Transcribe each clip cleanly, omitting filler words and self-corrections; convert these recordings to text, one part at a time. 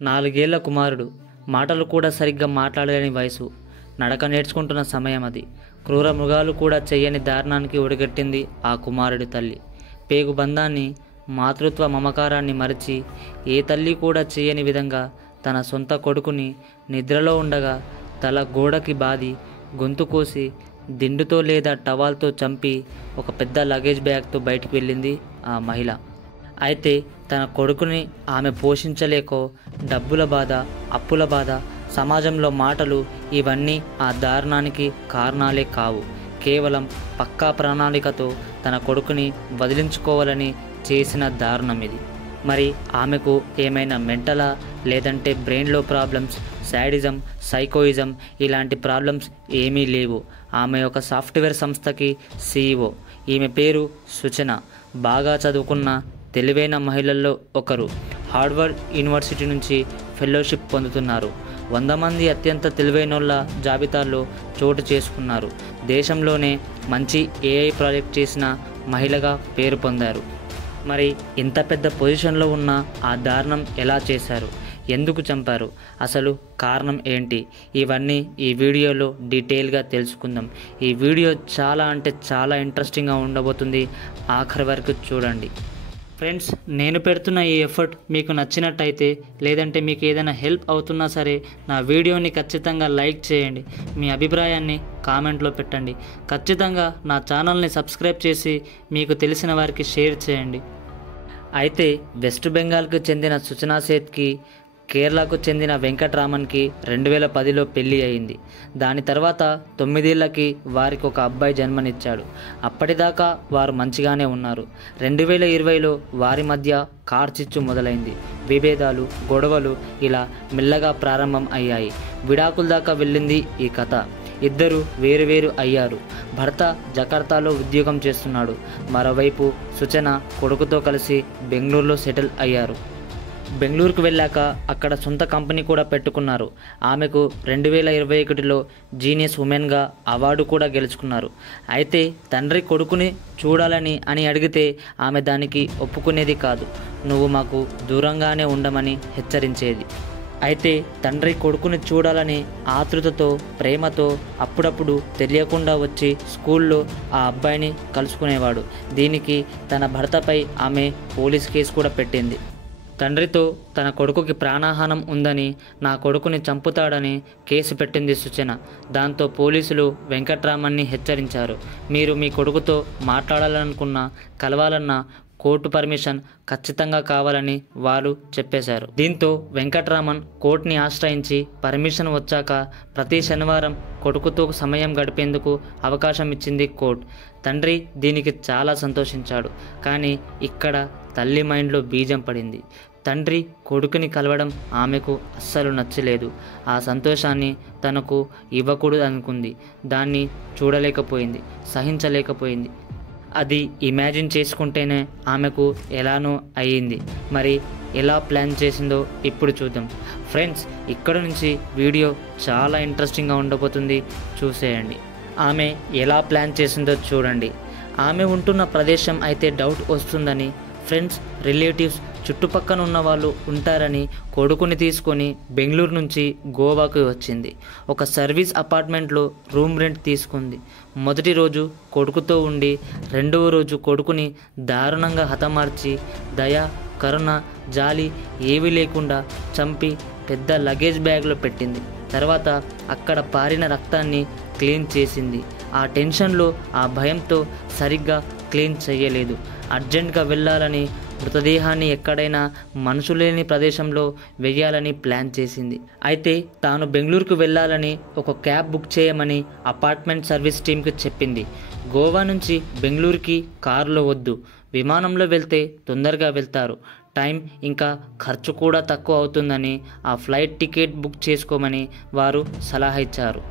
నాలుగేళ్ల కుమారుడు. మాటలు కూడా సరిగ్గా మాట్లాడలేని వయసు. నడక నేర్చుకుంటున్న సమయం అది. క్రూర మృగాలు కూడా చెయ్యని దారుణానికి ఒడిగట్టింది ఆ కుమారుడి తల్లి. పేగు బంధాన్ని, మాతృత్వ మమకారాన్ని మరిచి ఏ తల్లి కూడా చేయని విధంగా తన సొంత కొడుకుని నిద్రలో ఉండగా తల గోడకి బాది, గొంతు కోసి, దిండుతో లేదా టవాల్తో చంపి ఒక పెద్ద లగేజ్ బ్యాగ్తో బయటికి వెళ్ళింది ఆ మహిళ. అయితే తన కొడుకుని ఆమె పోషించలేకో, డబ్బుల బాధ, అప్పుల బాధ, సమాజంలో మాటలు, ఇవన్నీ ఆ దారుణానికి కారణాలే కావు. కేవలం పక్కా ప్రణాళికతో తన కొడుకుని వదిలించుకోవాలని చేసిన దారుణం ఇది. మరి ఆమెకు ఏమైనా మెంటలా, లేదంటే బ్రెయిన్లో ప్రాబ్లమ్స్, శాడిజం, సైకోయిజం ఇలాంటి ప్రాబ్లమ్స్ ఏమీ లేవు. ఆమె ఒక సాఫ్ట్వేర్ సంస్థకి CEO. ఈమె పేరు సుచన. బాగా చదువుకున్న తెలివైన మహిళల్లో ఒకరు. హార్వర్డ్ యూనివర్సిటీ నుంచి ఫెలోషిప్ పొందుతున్నారు. 100 మంది అత్యంత తెలివైనోళ్ళ జాబితాలో చోటు చేసుకున్నారు. దేశంలోనే మంచి AI ప్రాజెక్ట్ చేసిన మహిళగా పేరు పొందారు. మరి ఇంత పెద్ద పొజిషన్లో ఉన్న ఆ దారుణం ఎలా చేశారు? ఎందుకు చంపారు? అసలు కారణం ఏంటి? ఇవన్నీ ఈ వీడియోలో డీటెయిల్గా తెలుసుకుందాం. ఈ వీడియో చాలా అంటే చాలా ఇంట్రెస్టింగ్గా ఉండబోతుంది. ఆఖరి వరకు చూడండి. ఫ్రెండ్స్, నేను పెడుతున్న ఈ ఎఫర్ట్ మీకు నచ్చినట్టయితే, లేదంటే మీకు ఏదైనా హెల్ప్ అవుతున్నా సరే, నా వీడియోని ఖచ్చితంగా లైక్ చేయండి. మీ అభిప్రాయాన్ని కామెంట్లో పెట్టండి. ఖచ్చితంగా నా ఛానల్ని సబ్స్క్రైబ్ చేసి మీకు తెలిసిన వారికి షేర్ చేయండి. అయితే వెస్ట్ బెంగాల్కు చెందిన సుచనా సేత్కి, కేరళకు చెందిన వెంకట్రామన్కి 2010లో పెళ్లి అయింది. దాని తర్వాత 9 ఏళ్లకి వారికి ఒక అబ్బాయి జన్మనిచ్చాడు. అప్పటిదాకా వారు మంచిగానే ఉన్నారు. 2020లో వారి మధ్య కార్చిచ్చు మొదలైంది. విభేదాలు, గొడవలు ఇలా మెల్లగా ప్రారంభం అయ్యాయి. విడాకుల దాకా వెళ్ళింది ఈ కథ. ఇద్దరు వేరువేరు అయ్యారు. భర్త జకార్తాలో ఉద్యోగం చేస్తున్నాడు. మరోవైపు సుచన కొడుకుతో కలిసి బెంగళూరులో సెటిల్ అయ్యారు. బెంగళూరుకు వెళ్ళాక అక్కడ సొంత కంపెనీ కూడా పెట్టుకున్నారు. ఆమెకు 2021లో జీనియస్ ఉమెన్గా అవార్డు కూడా గెలుచుకున్నారు. అయితే తండ్రి కొడుకుని చూడాలని అడిగితే ఆమె దానికి ఒప్పుకునేది కాదు. నువ్వు మాకు దూరంగానే ఉండమని హెచ్చరించేది. అయితే తండ్రి కొడుకుని చూడాలని ఆతృతతో, ప్రేమతో అప్పుడప్పుడు తెలియకుండా వచ్చి స్కూల్లో ఆ అబ్బాయిని కలుసుకునేవాడు. దీనికి తన భర్తపై ఆమె పోలీస్ కేసు కూడా పెట్టింది. తండ్రితో తన కొడుకుకి ప్రాణహానం ఉందని, నా కొడుకుని చంపుతాడని కేసు పెట్టింది సుచన. దాంతో పోలీసులు వెంకట్రామన్ని హెచ్చరించారు. మీరు మీ కొడుకుతో మాట్లాడాలనుకున్నా, కలవాలన్నా కోర్టు పర్మిషన్ ఖచ్చితంగా కావాలని వాళ్ళు చెప్పేశారు. దీంతో వెంకట్రామన్ కోర్టుని ఆశ్రయించి పర్మిషన్ వచ్చాక ప్రతి శనివారం కొడుకుతో సమయం గడిపేందుకు అవకాశం ఇచ్చింది కోర్టు. తండ్రి దీనికి చాలా సంతోషించాడు. కానీ ఇక్కడ తల్లి మైండ్లో బీజం పడింది. తండ్రి కొడుకుని కలవడం ఆమెకు అస్సలు నచ్చలేదు. ఆ సంతోషాన్ని తనకు ఇవ్వకూడదు అనుకుంది. దాన్ని చూడలేకపోయింది, సహించలేకపోయింది. అది ఇమాజిన్ చేసుకుంటేనే ఆమెకు ఎలానో అయ్యింది. మరి ఎలా ప్లాన్ చేసిందో ఇప్పుడు చూద్దాం. ఫ్రెండ్స్, ఇక్కడ నుంచి వీడియో చాలా ఇంట్రెస్టింగ్గా ఉండబోతుంది. చూసేయండి. ఆమె ఎలా ప్లాన్ చేసిందో చూడండి. ఆమె ఉంటున్న ప్రదేశం అయితే డౌట్ వస్తుందని, ఫ్రెండ్స్, రిలేటివ్స్, చుట్టుపక్కన ఉన్న వాళ్ళు ఉంటారని కొడుకుని తీసుకొని బెంగళూరు నుంచి గోవాకు వచ్చింది. ఒక సర్వీస్ అపార్ట్మెంట్లో రూమ్ రెంట్ తీసుకుంది. మొదటి రోజు కొడుకుతో ఉండి, రెండవ రోజు కొడుకుని దారుణంగా హతమార్చి, దయ, కరుణ, జాలి ఏవీ లేకుండా చంపి పెద్ద లగేజ్ బ్యాగ్లో పెట్టింది. తర్వాత అక్కడ పారిన రక్తాన్ని క్లీన్ చేసింది. ఆ టెన్షన్లో, ఆ భయంతో సరిగ్గా క్లీన్ చేయలేదు. అర్జెంట్గా వెళ్ళాలని, మృతదేహాన్ని ఎక్కడైనా మనుషులు లేని ప్రదేశంలో వెయ్యాలని ప్లాన్ చేసింది. అయితే తాను బెంగళూరుకు వెళ్ళాలని ఒక క్యాబ్ బుక్ చేయమని అపార్ట్మెంట్ సర్వీస్ టీంకి చెప్పింది. గోవా నుంచి బెంగళూరుకి కారులో వద్దు, విమానంలో వెళ్తే తొందరగా వెళ్తారు, టైం ఇంకా ఖర్చు కూడా తక్కువ అవుతుందని ఆ ఫ్లైట్ టికెట్ బుక్ చేసుకోమని వారు సలహా ఇచ్చారు.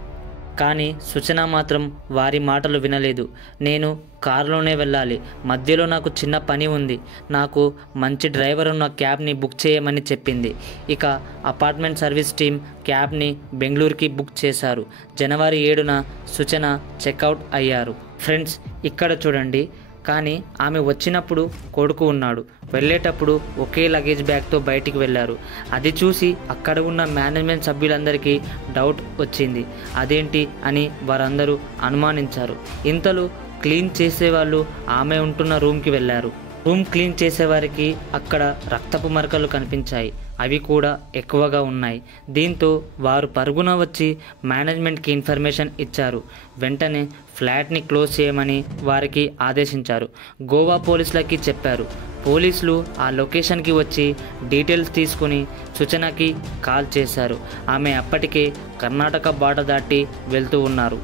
కానీ సుచన మాత్రం వారి మాటలు వినలేదు. నేను కారులోనే వెళ్ళాలి, మధ్యలో నాకు చిన్న పని ఉంది, నాకు మంచి డ్రైవర్ ఉన్న క్యాబ్ని బుక్ చేయమని చెప్పింది. ఇక అపార్ట్మెంట్ సర్వీస్ టీం క్యాబ్ని బెంగళూరుకి బుక్ చేశారు. జనవరి 7న సుచన చెక్అవుట్ అయ్యారు. ఫ్రెండ్స్, ఇక్కడ చూడండి. కానీ ఆమె వచ్చినప్పుడు కొడుకు ఉన్నాడు. వెళ్ళేటప్పుడు ఒకే లగేజ్ బ్యాగ్తో బయటికి వెళ్ళారు. అది చూసి అక్కడ ఉన్న మేనేజ్మెంట్ సభ్యులందరికీ డౌట్ వచ్చింది. అదేంటి అని వారందరూ అనుమానించారు. ఇంతలో క్లీన్ చేసేవాళ్ళు ఆమె ఉంటున్న రూమ్కి వెళ్ళారు. రూమ్ క్లీన్ చేసేవారికి అక్కడ రక్తపు మరకలు కనిపించాయి. అవి కూడా ఎక్కువగా ఉన్నాయి. దీంతో వారు పరుగున వచ్చి మేనేజ్మెంట్కి ఇన్ఫర్మేషన్ ఇచ్చారు. వెంటనే ఫ్లాట్ని క్లోజ్ చేయమని వారికి ఆదేశించారు. గోవా పోలీసులకి చెప్పారు. పోలీసులు ఆ లొకేషన్కి వచ్చి డీటెయిల్స్ తీసుకుని సూచనకి కాల్ చేశారు. ఆమె అప్పటికే కర్ణాటక బార్డర్ దాటి వెళ్తూ ఉన్నారు.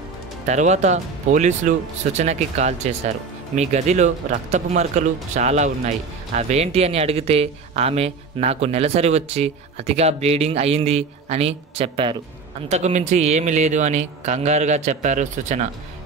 తర్వాత పోలీసులు సూచనకి కాల్ చేశారు. మీ గదిలో రక్తపు మరకలు చాలా ఉన్నాయి, అవేంటి అని అడిగితే ఆమె నాకు నెలసరి వచ్చి అతిగా బ్లీడింగ్ అయ్యింది అని చెప్పారు. అంతకు మించి ఏమీ లేదు అని కంగారుగా చెప్పారు సూచన.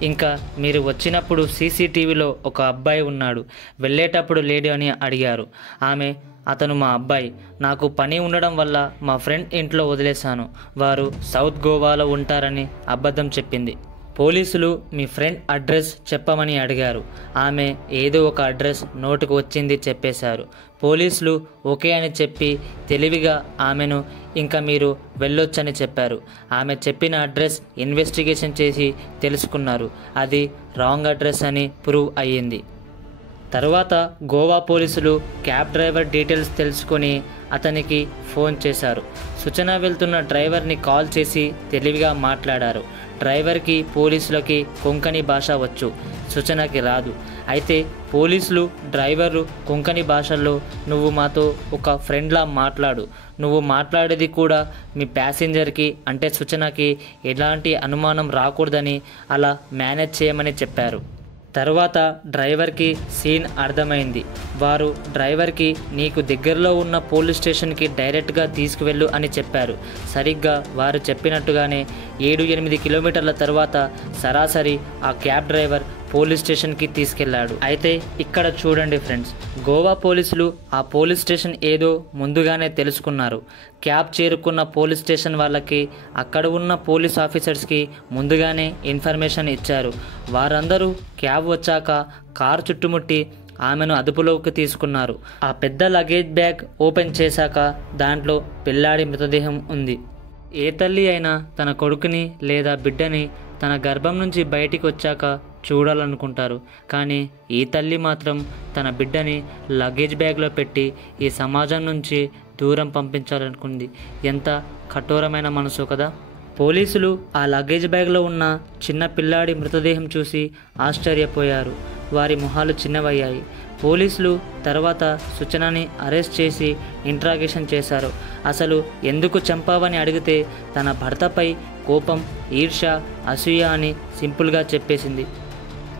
ఇంకా మీరు వచ్చినప్పుడు సీసీటీవీలో ఒక అబ్బాయి ఉన్నాడు, వెళ్ళేటప్పుడు లేడు అని అడిగారు. ఆమె అతను మా అబ్బాయి, నాకు పని ఉండడం వల్ల మా ఫ్రెండ్ ఇంట్లో వదిలేశాను, వారు సౌత్ గోవాలో ఉంటారని అబద్ధం చెప్పింది. పోలీసులు మీ ఫ్రెండ్ అడ్రస్ చెప్పమని అడిగారు. ఆమె ఏదో ఒక అడ్రస్ నోటుకు వచ్చింది చెప్పేశారు. పోలీసులు ఓకే అని చెప్పి తెలివిగా ఆమెను ఇంకా మీరు వెళ్ళొచ్చని చెప్పారు. ఆమె చెప్పిన అడ్రస్ ఇన్వెస్టిగేషన్ చేసి తెలుసుకున్నారు. అది రాంగ్ అడ్రస్ అని ప్రూవ్ అయ్యింది. తర్వాత గోవా పోలీసులు క్యాబ్ డ్రైవర్ డీటెయిల్స్ తెలుసుకొని అతనికి ఫోన్ చేశారు. సూచన వెళ్తున్న డ్రైవర్ని కాల్ చేసి తెలివిగా మాట్లాడారు. డ్రైవర్కి పోలీసులకి కొంకణి భాష వచ్చు, సూచనకి రాదు. అయితే పోలీసులు డ్రైవరు కొంకణి భాషల్లో నువ్వు మాతో ఒక ఫ్రెండ్లా మాట్లాడు, నువ్వు మాట్లాడేది కూడా మీ ప్యాసింజర్కి అంటే సూచనకి ఎలాంటి అనుమానం రాకూడదని అలా మేనేజ్ చేయమని చెప్పారు. తర్వాత డ్రైవర్కి సీన్ అర్థమైంది. వారు డ్రైవర్కి నీకు దగ్గరలో ఉన్న పోలీస్ స్టేషన్కి డైరెక్ట్గా తీసుకువెళ్ళు అని చెప్పారు. సరిగ్గా వారు చెప్పినట్టుగానే 7-8 కిలోమీటర్ల తర్వాత సరాసరి ఆ క్యాబ్ డ్రైవర్ పోలీస్ స్టేషన్కి తీసుకెళ్లాడు. అయితే ఇక్కడ చూడండి ఫ్రెండ్స్, గోవా పోలీసులు ఆ పోలీస్ స్టేషన్ ఏదో ముందుగానే తెలుసుకున్నారు. క్యాబ్ చేరుకున్న పోలీస్ స్టేషన్ వాళ్ళకి అక్కడ ఉన్న పోలీస్ ఆఫీసర్స్కి ముందుగానే ఇన్ఫర్మేషన్ ఇచ్చారు. వారందరూ క్యాబ్ వచ్చాక కారు చుట్టుముట్టి ఆమెను అదుపులోకి తీసుకున్నారు. ఆ పెద్ద లగేజ్ బ్యాగ్ ఓపెన్ చేశాక దాంట్లో పిల్లాడి మృతదేహం ఉంది. ఏ తల్లి అయినా తన కొడుకుని లేదా బిడ్డని తన గర్భం నుంచి బయటికి వచ్చాక చూడాలనుకుంటారు. కానీ ఈ తల్లి మాత్రం తన బిడ్డని లగేజ్ బ్యాగ్లో పెట్టి ఈ సమాజం నుంచి దూరం పంపించాలనుకుంది. ఎంత కఠోరమైన మనసు కదా. పోలీసులు ఆ లగేజ్ బ్యాగ్లో ఉన్న చిన్న పిల్లాడి మృతదేహం చూసి ఆశ్చర్యపోయారు. వారి మొహాలు చిన్నవయ్యాయి. పోలీసులు తర్వాత సూచనని అరెస్ట్ చేసి ఇంట్రాగేషన్ చేశారు. అసలు ఎందుకు చంపావని అడిగితే తన భర్తపై కోపం, ఈర్ష్య, అసూయ అని సింపుల్గా చెప్పేసింది.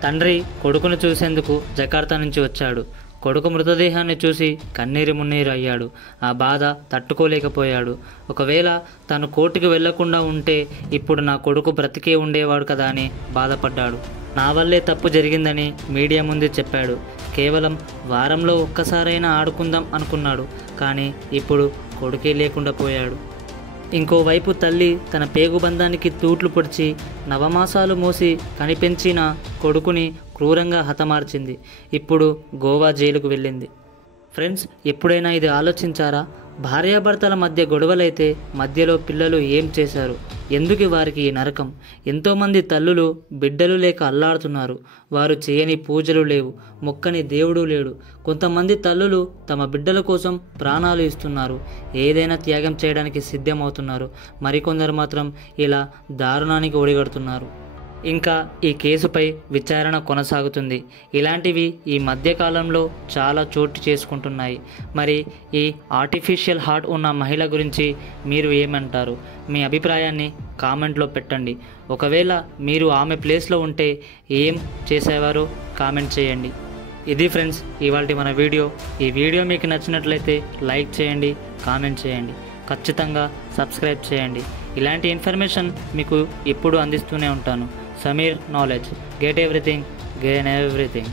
తండ్రి కొడుకును చూసేందుకు జకార్తా నుంచి వచ్చాడు. కొడుకు మృతదేహాన్ని చూసి కన్నీరు మున్నీరు అయ్యాడు. ఆ బాధ తట్టుకోలేకపోయాడు. ఒకవేళ తను కోర్టుకు వెళ్లకుండా ఉంటే ఇప్పుడు నా కొడుకు బ్రతికే ఉండేవాడు కదా అని బాధపడ్డాడు. నా వల్లే తప్పు జరిగిందని మీడియా ముందు చెప్పాడు. కేవలం వారంలో ఒక్కసారైనా ఆడుకుందాం అనుకున్నాడు. కానీ ఇప్పుడు కొడుకే లేకుండా పోయాడు. ఇంకోవైపు తల్లి తన పేగుబంధానికి తూట్లు పొడిచి నవమాసాలు మోసి కనిపెంచిన కొడుకుని క్రూరంగా హతమార్చింది. ఇప్పుడు గోవా జైలుకు వెళ్ళింది. ఫ్రెండ్స్, ఎప్పుడైనా ఇది ఆలోచించారా? భార్యాభర్తల మధ్య గొడవలైతే మధ్యలో పిల్లలు ఏం చేశారు? ఎందుకు వారికి ఈ నరకం? ఎంతోమంది తల్లులు బిడ్డలు లేక అల్లాడుతున్నారు. వారు చేయని పూజలు లేవు, మొక్కని దేవుడు లేడు. కొంతమంది తల్లులు తమ బిడ్డల కోసం ప్రాణాలు ఇస్తున్నారు, ఏదైనా త్యాగం చేయడానికి సిద్ధమవుతున్నారు. మరికొందరు మాత్రం ఇలా దారుణానికి ఒడిగడుతున్నారు. ఇంకా ఈ కేసుపై విచారణ కొనసాగుతుంది. ఇలాంటివి ఈ మధ్యకాలంలో చాలా చోటు చేసుకుంటున్నాయి. మరి ఈ ఆర్టిఫిషియల్ హార్ట్ ఉన్న మహిళ గురించి మీరు ఏమంటారు? మీ అభిప్రాయాన్ని కామెంట్లో పెట్టండి. ఒకవేళ మీరు ఆమె ప్లేస్లో ఉంటే ఏం చేసేవారో కామెంట్ చేయండి. ఇది ఫ్రెండ్స్ ఇవాల్టి మన వీడియో. ఈ వీడియో మీకు నచ్చినట్లయితే లైక్ చేయండి, కామెంట్ చేయండి, ఖచ్చితంగా సబ్స్క్రైబ్ చేయండి. ఇలాంటి ఇన్ఫర్మేషన్ మీకు ఎప్పుడు అందిస్తూనే ఉంటాను. Samir Knowledge. Get everything, gain everything.